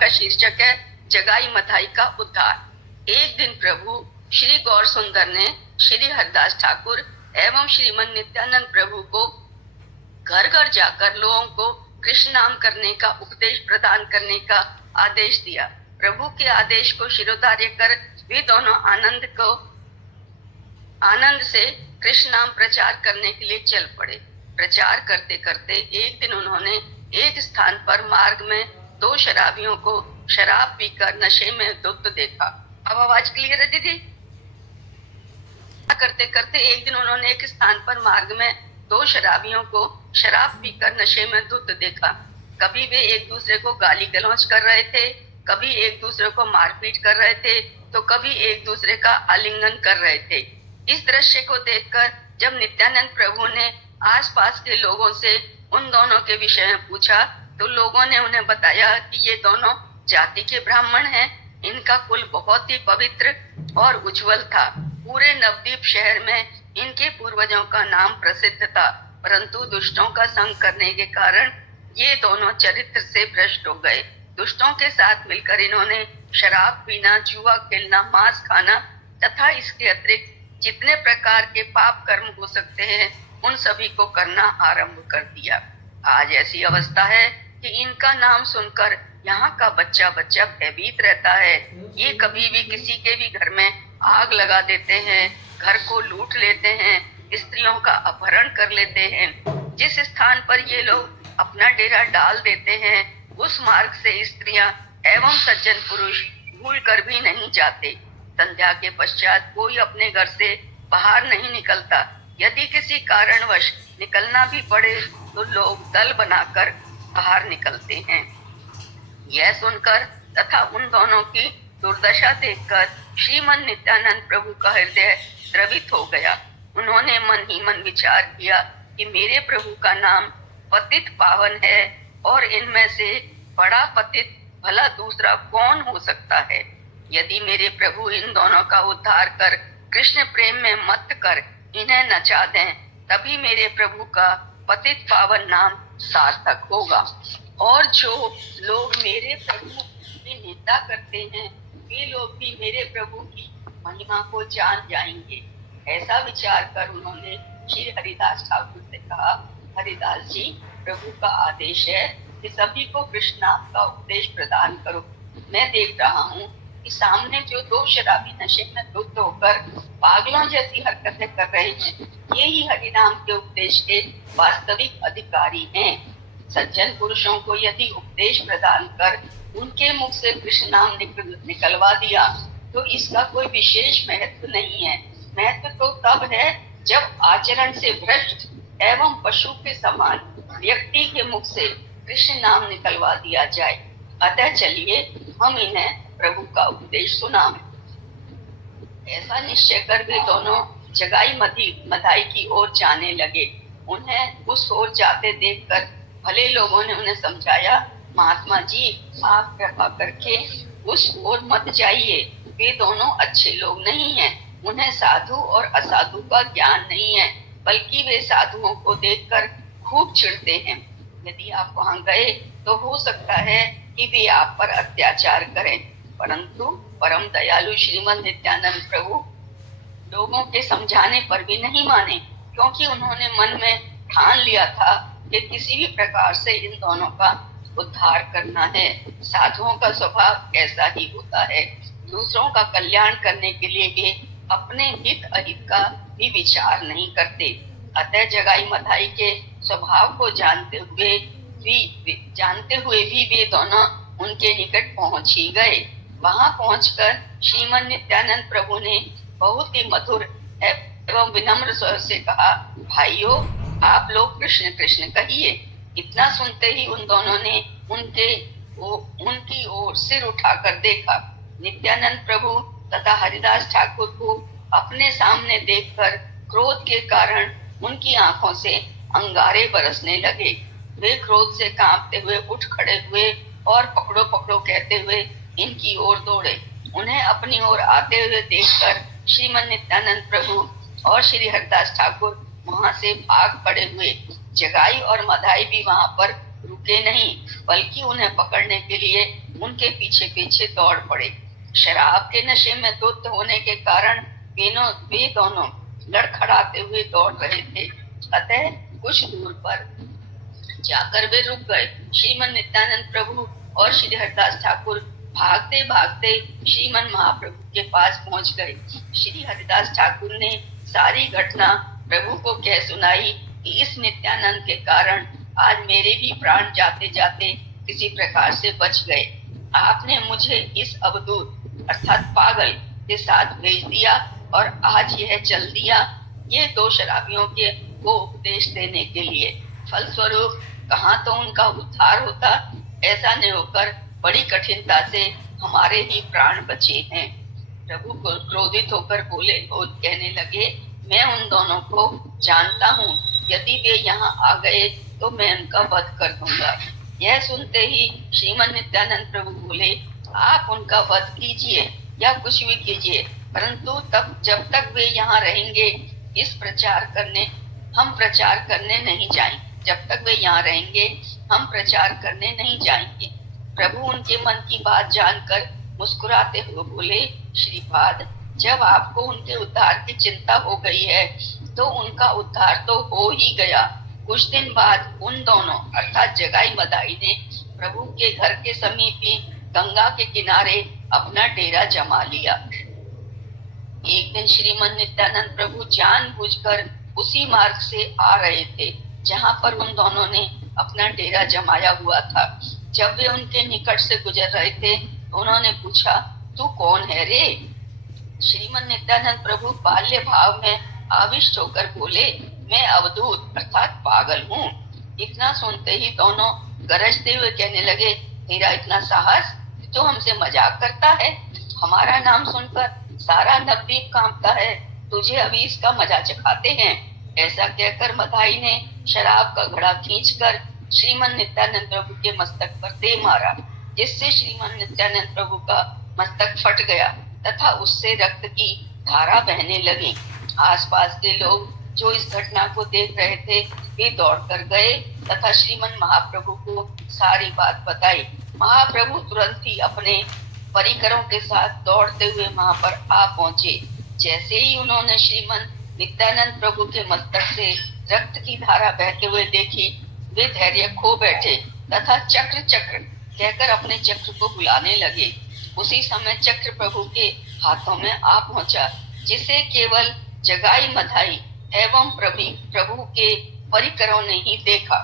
का शीर्षक है जगाई मथाई का उद्धार। एक दिन प्रभु श्री गौर सुंदर ने श्री हरिदास ठाकुर एवं श्रीमन नित्यानंद प्रभु को घर घर जाकर लोगों को कृष्ण नाम करने का उपदेश प्रदान करने का आदेश दिया। प्रभु के आदेश को शिरोधार्य कर वे दोनों आनंद से कृष्ण नाम प्रचार करने के लिए चल पड़े। प्रचार करते करते एक दिन उन्होंने एक स्थान पर मार्ग में दो शराबियों को शराब पीकर नशे में धुत देखा। अब आवाज क्लियर है दीदी? करते करते एक दिन उन्होंने एक स्थान पर मार्ग में दो शराबियों को शराब पीकर नशे में धुत देखा। कभी वे एक दूसरे को गाली गलौज कर रहे थे, कभी एक दूसरे को मारपीट कर रहे थे, तो कभी एक दूसरे का आलिंगन कर रहे थे। इस दृश्य को देखकर जब नित्यानंद प्रभु ने आसपास के लोगों से उन दोनों के विषय में पूछा तो लोगों ने उन्हें बताया कि ये दोनों जाति के ब्राह्मण हैं। इनका कुल बहुत ही पवित्र और उज्जवल था। पूरे नवद्वीप शहर में इनके पूर्वजों का नाम प्रसिद्ध था, परंतु दुष्टों का संग करने के कारण ये दोनों चरित्र से भ्रष्ट हो गए। दुष्टों के साथ मिलकर इन्होंने शराब पीना, जुआ खेलना, मांस खाना तथा इसके अतिरिक्त जितने प्रकार के पाप कर्म हो सकते हैं उन सभी को करना आरंभ कर दिया। आज ऐसी अवस्था है कि इनका नाम सुनकर यहाँ का बच्चा भयभीत रहता है। ये कभी भी किसी के भी घर में आग लगा देते हैं, घर को लूट लेते हैं, स्त्रियों का अपहरण कर लेते हैं। जिस स्थान पर ये लोग अपना डेरा डाल देते हैं उस मार्ग से स्त्रियां एवं सज्जन पुरुष भूल कर भी नहीं जाते। संध्या के पश्चात कोई अपने घर से बाहर नहीं निकलता। यदि किसी कारणवश निकलना भी पड़े तो लोग दल बनाकर बाहर निकलते हैं। यह सुनकर तथा उन दोनों की दुर्दशा देखकर श्रीमन नित्यानंद प्रभु का हृदय द्रवित हो गया। उन्होंने मन ही मन विचार किया कि मेरे प्रभु का नाम पतित पावन है और इनमें से बड़ा पतित भला दूसरा कौन हो सकता है। यदि मेरे प्रभु इन दोनों का उद्धार कर कृष्ण प्रेम में मत कर इन्हें नचा दें, तभी मेरे प्रभु का पतित पावन नाम सार्थक होगा। और जो लोग मेरे प्रभु की निंदा करते हैं वे लोग भी मेरे प्रभु की महिमा को जान जाएंगे। ऐसा विचार कर उन्होंने श्री हरिदास ठाकुर से कहा, हरिदास जी, प्रभु का आदेश है कि सभी को कृष्ण नाम का उपदेश प्रदान करो। मैं देख रहा हूँ कि सामने जो दो शराबी नशे में धुत होकर पागलों जैसी हरकतें कर रहे हैं, ये ही हरिनाम के उपदेश के वास्तविक अधिकारी हैं। सज्जन पुरुषों को यदि उपदेश प्रदान कर उनके मुख से कृष्ण नाम निकलवा दिया तो इसका कोई विशेष महत्व नहीं है। महत्व तो तब है जब आचरण से भ्रष्ट एवं पशु के समान व्यक्ति के मुख से कृष्ण नाम निकलवा दिया जाए। अतः चलिए हम इन्हें प्रभु का उपदेश सुनाएं। ऐसा निश्चय कर वे दोनों जगाई मथाई की ओर जाने लगे। उन्हें उस ओर जाते देखकर भले लोगों ने उन्हें समझाया, महात्मा जी आप कृपा करके उस ओर मत जाइए, वे दोनों अच्छे लोग नहीं हैं। उन्हें साधु और असाधु का ज्ञान नहीं है, बल्कि वे साधुओं को देखकर खूब चिढ़ते हैं। यदि आप वहां गए तो हो सकता है कि वे आप पर अत्याचार करें, परंतु परम दयालु श्रीमद नित्यानंद प्रभु लोगों के समझाने पर भी नहीं माने, क्योंकि उन्होंने मन में ठान लिया था कि किसी भी प्रकार से इन दोनों का उद्धार करना है। साधुओं का स्वभाव ऐसा ही होता है, दूसरों का कल्याण करने के लिए वे अपने हित अहित का भी विचार नहीं करते। अतः जगाई मथाई के स्वभाव को जानते हुए भी वे दोनों उनके निकट पहुंच ही गए। वहां पहुंचकर श्रीमन नित्यानंद प्रभु ने बहुत ही मधुर एवं विनम्र स्वर से कहा, भाइयों आप लोग कृष्ण कृष्ण कहिए। इतना सुनते ही उन दोनों ने उनकी ओर सिर उठाकर देखा। नित्यानंद प्रभु तथा हरिदास ठाकुर को अपने सामने देखकर क्रोध के कारण उनकी आंखों से अंगारे बरसने लगे। वे क्रोध से कांपते हुए उठ खड़े हुए और पकड़ो पकड़ो कहते हुए इनकी ओर दौड़े। उन्हें अपनी ओर आते हुए देखकर श्रीमन नित्यानंद प्रभु और श्री हरिदास ठाकुर वहां से भाग पड़े हुए। जगाई और मथाई भी वहां पर रुके नहीं, बल्कि उन्हें पकड़ने के लिए उनके पीछे पीछे दौड़ पड़े। शराब के नशे में धुत होने के कारण वे दोनों लड़खड़ाते हुए दौड़ रहे थे। अतः कुछ दूर पर जाकर वे रुक गए। श्रीमन नित्यानंद प्रभु और श्री हरिदास ठाकुर भागते भागते श्रीमन महाप्रभु के पास पहुंच गए। श्री हरिदास ठाकुर ने सारी घटना प्रभु को कह सुनाई कि इस नित्यानंद के कारण आज मेरे भी प्राण जाते जाते किसी प्रकार से बच गए। आपने मुझे इस अवधूत अर्थात पागल के साथ भेज दिया और आज यह चल दिया, ये दो शराबियों को उपदेश देने के लिए। फलस्वरूप कहाँ तो उनका उद्धार होता, ऐसा न होकर बड़ी कठिनता से हमारे ही प्राण बचे हैं। प्रभु को क्रोधित होकर बोले और कहने लगे, मैं उन दोनों को जानता हूँ, यदि वे यहाँ आ गए तो मैं उनका वध कर दूंगा। यह सुनते ही श्रीमन नित्यानंद प्रभु बोले, आप उनका वध कीजिए या कुछ भी कीजिए, परंतु तब जब तक वे यहाँ रहेंगे हम प्रचार करने नहीं जाएंगे। जब तक वे यहाँ रहेंगे हम प्रचार करने नहीं जाएंगे। प्रभु उनके मन की बात जानकर मुस्कुराते हुए बोले, श्रीपाद, जब आपको उनके उद्धार की चिंता हो गई है तो उनका उद्धार तो हो ही गया। कुछ दिन बाद उन दोनों अर्थात जगाई मदाई ने प्रभु के घर के समीप ही गंगा के किनारे अपना डेरा जमा लिया। एक दिन श्रीमन नित्यानंद प्रभु जानबूझकर उसी मार्ग से आ रहे थे जहाँ पर उन दोनों ने अपना डेरा जमाया हुआ था। जब वे उनके निकट से गुजर रहे थे उन्होंने पूछा, तू कौन है रे? श्रीमन नित्यानंद प्रभु बाल्य भाव में आविष्ट होकर बोले, मैं अवधूत अर्थात पागल हूँ। इतना सुनते ही दोनों गरजते हुए कहने लगे, तेरा इतना साहस, तो हमसे मजाक करता है? हमारा नाम सुनकर सारा नवद्वीप कांपता है, तुझे अभी इसका मजा चखाते हैं। ऐसा कहकर मदाई ने शराब का घड़ा खींचकर श्रीमन नित्यानंद प्रभु के मस्तक पर दे मारा, जिससे श्रीमन नित्यानंद प्रभु का मस्तक फट गया तथा उससे रक्त की धारा बहने लगी। आसपास के लोग जो इस घटना को देख रहे थे वे दौड़कर गए तथा श्रीमन महाप्रभु को सारी बात बताई। महाप्रभु तुरंत ही अपने परिकरों के साथ दौड़ते हुए वहां पर आ पहुंचे। जैसे ही उन्होंने श्रीमन नित्यानंद प्रभु के मस्तक से रक्त की धारा बहते हुए देखी, वे धैर्य खो बैठे तथा चक्र चक्र कहकर अपने चक्र को बुलाने लगे। उसी समय चक्र प्रभु के हाथों में आ पहुंचा, जिसे केवल जगाई मधाई एवं प्रभु के परिकरों ने ही देखा।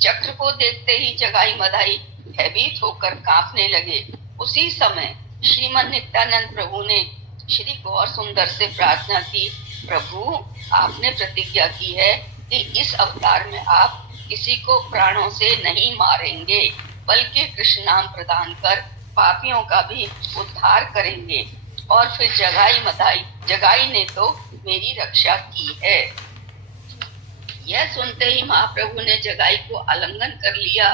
चक्र को देखते ही जगाई मधाई भयभीत होकर कांपने लगे। उसी समय श्रीमन नित्यानंद प्रभु ने श्री गौर सुंदर से प्रार्थना की, प्रभु, आपने प्रतिज्ञा की है कि इस अवतार में आप किसी को प्राणों से नहीं मारेंगे, बल्कि कृष्ण नाम प्रदान कर पापियों का भी उद्धार करेंगे। और फिर जगाई ने तो मेरी रक्षा की है। यह सुनते ही महाप्रभु ने जगाई को आलिंगन कर लिया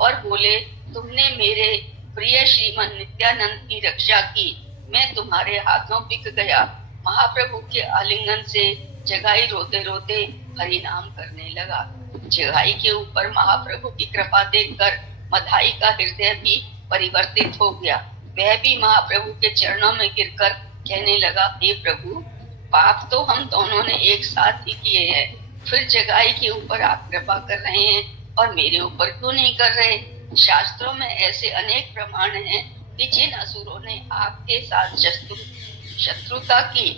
और बोले, तुमने मेरे प्रिय श्रीमन नित्यानंद की रक्षा की, मैं तुम्हारे हाथों बिक गया। महाप्रभु के आलिंगन से जगाई रोते रोते हरि नाम करने लगा। जगाई के ऊपर महाप्रभु की कृपा देखकर मधाई का हृदय भी परिवर्तित हो गया। वह भी महाप्रभु के चरणों में गिरकर कहने लगा, हे प्रभु, पाप तो हम दोनों ने एक साथ ही किए हैं, फिर जगाई के ऊपर आप कृपा कर रहे हैं और मेरे ऊपर क्यों नहीं कर रहे? शास्त्रों में ऐसे अनेक प्रमाण हैं कि जिन असुरों ने आपके साथ शत्रुता की,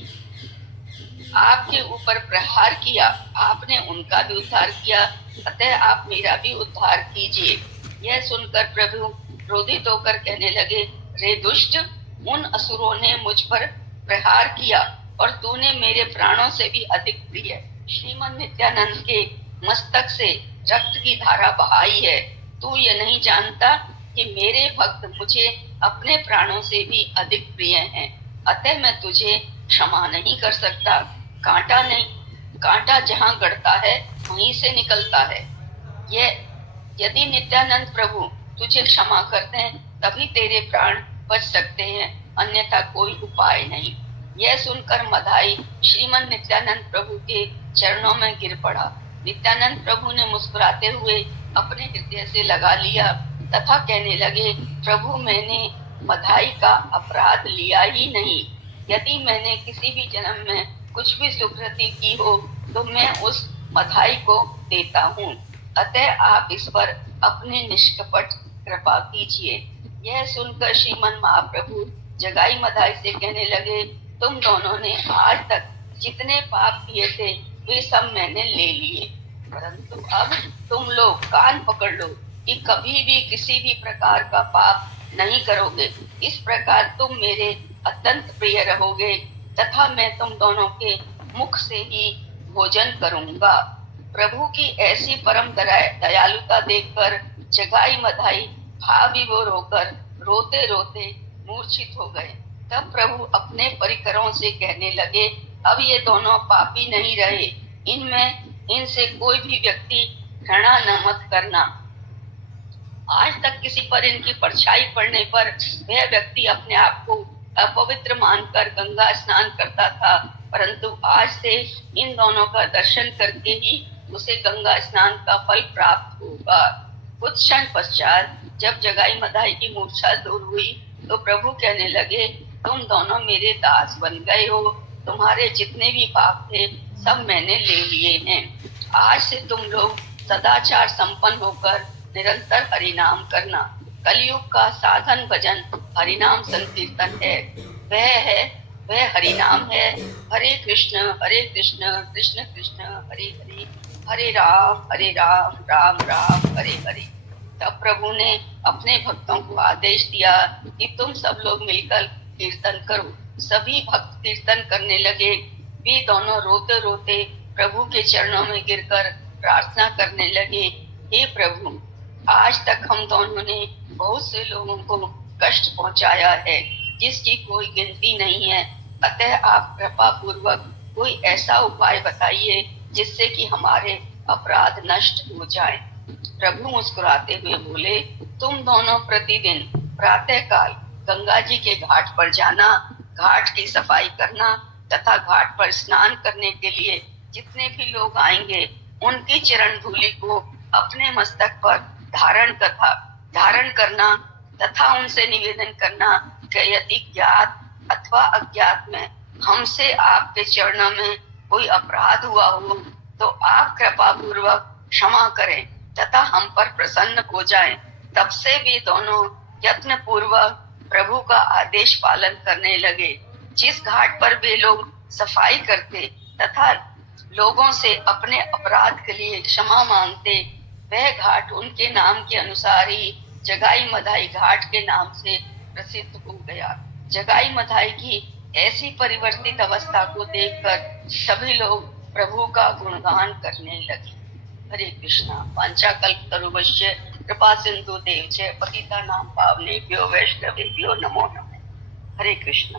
आपके ऊपर प्रहार किया, आपने उनका भी उद्धार किया, अतः आप मेरा भी उद्धार कीजिए। यह सुनकर प्रभु क्रोधित होकर कहने लगे, रे दुष्ट, उन असुरों ने मुझ पर प्रहार किया और तूने मेरे प्राणों से भी अधिक प्रिय श्रीमन नित्यानंद के मस्तक से रक्त की धारा बहाई है। तू ये नहीं जानता कि मेरे भक्त मुझे अपने प्राणों से भी अधिक प्रिय हैं, अतः मैं तुझे क्षमा नहीं कर सकता। कांटा जहाँ गड़ता है वहीं से निकलता है। यदि नित्यानंद प्रभु तुझे क्षमा करते हैं तभी तेरे प्राण बच सकते हैं, अन्यथा कोई उपाय नहीं। यह सुनकर मधाई श्रीमन नित्यानंद प्रभु के चरणों में गिर पड़ा। नित्यानंद प्रभु ने मुस्कुराते हुए अपने हृदय से लगा लिया तथा कहने लगे, प्रभु मैंने मधाई का अपराध लिया ही नहीं। यदि मैंने किसी भी जन्म में कुछ भी सुकृति की हो तो मैं उस मधाई को देता हूँ। अतः आप इस पर अपने निष्कपट कृपा कीजिए। यह सुनकर श्रीमन महाप्रभु जगाई मधाई से कहने लगे, तुम दोनों ने आज तक जितने पाप किए थे वे सब मैंने ले लिए, परंतु अब तुम लोग कान पकड़ लो कि कभी भी किसी भी प्रकार का पाप नहीं करोगे। इस प्रकार तुम मेरे अत्यंत प्रिय रहोगे तथा मैं तुम दोनों के मुख से ही भोजन करूंगा। प्रभु की ऐसी परम दयालुता देखकर जगाई मधाई भाव विभोर होकर रोते रोते मूर्छित हो गए। तब प्रभु अपने परिकरों से कहने लगे, अब ये दोनों पापी नहीं रहे, इनसे कोई भी व्यक्ति घृणा न मत करना। आज तक किसी पर इनकी परछाई पड़ने पर वह व्यक्ति अपने आप को अपवित्र मानकर गंगा स्नान करता था, परंतु आज से इन दोनों का दर्शन करके ही उसे गंगा स्नान का फल प्राप्त होगा। कुछ क्षण पश्चात जब जगाई मधाई की मूर्छा दूर हुई तो प्रभु कहने लगे, तुम दोनों मेरे दास बन गए हो, तुम्हारे जितने भी पाप थे सब मैंने ले लिए हैं। आज से तुम लोग सदाचार संपन्न होकर निरंतर हरिनाम करना। कलयुग का साधन भजन हरिनाम संकीर्तन है। वह हरिनाम है, हरे कृष्ण कृष्ण कृष्ण हरे हरे, हरे राम राम राम हरे हरे। तब प्रभु ने अपने भक्तों को आदेश दिया कि तुम सब लोग मिलकर कीर्तन करो। सभी भक्त कीर्तन करने लगे। वे दोनों रोते रोते प्रभु के चरणों में गिरकर प्रार्थना करने लगे, हे प्रभु, आज तक हम दोनों ने बहुत से लोगों को कष्ट पहुंचाया है जिसकी कोई गिनती नहीं है। अतः आप कृपा पूर्वक कोई ऐसा उपाय बताइए जिससे कि हमारे अपराध नष्ट हो जाए। प्रभु मुस्कुराते हुए बोले, तुम दोनों प्रतिदिन प्रातः काल गंगा जी के घाट पर जाना, घाट की सफाई करना तथा घाट पर स्नान करने के लिए जितने भी लोग आएंगे उनकी चरण धूलि को अपने मस्तक पर धारण करना तथा उनसे निवेदन करना कि यदि ज्ञात अथवा अज्ञात में हमसे आपके चरणों में कोई अपराध हुआ हो तो आप कृपा पूर्वक क्षमा करें तथा हम पर प्रसन्न हो जाएं। तब से वे दोनों यत्न पूर्वक प्रभु का आदेश पालन करने लगे। जिस घाट पर वे लोग सफाई करते तथा लोगों से अपने अपराध के लिए क्षमा मांगते, वह घाट उनके नाम के अनुसार ही जगाई मधाई घाट के नाम से प्रसिद्ध हो गया। जगाई मधाई की ऐसी परिवर्तित अवस्था को देखकर सभी लोग प्रभु का गुणगान करने लगे। हरे कृष्णा। वाञ्छाकल्पतरुभ्यश्च कृपा सिंधु देव च पतितानां पावनेभ्यो वैष्णवेभ्यो नमो नमः। हरे कृष्णा।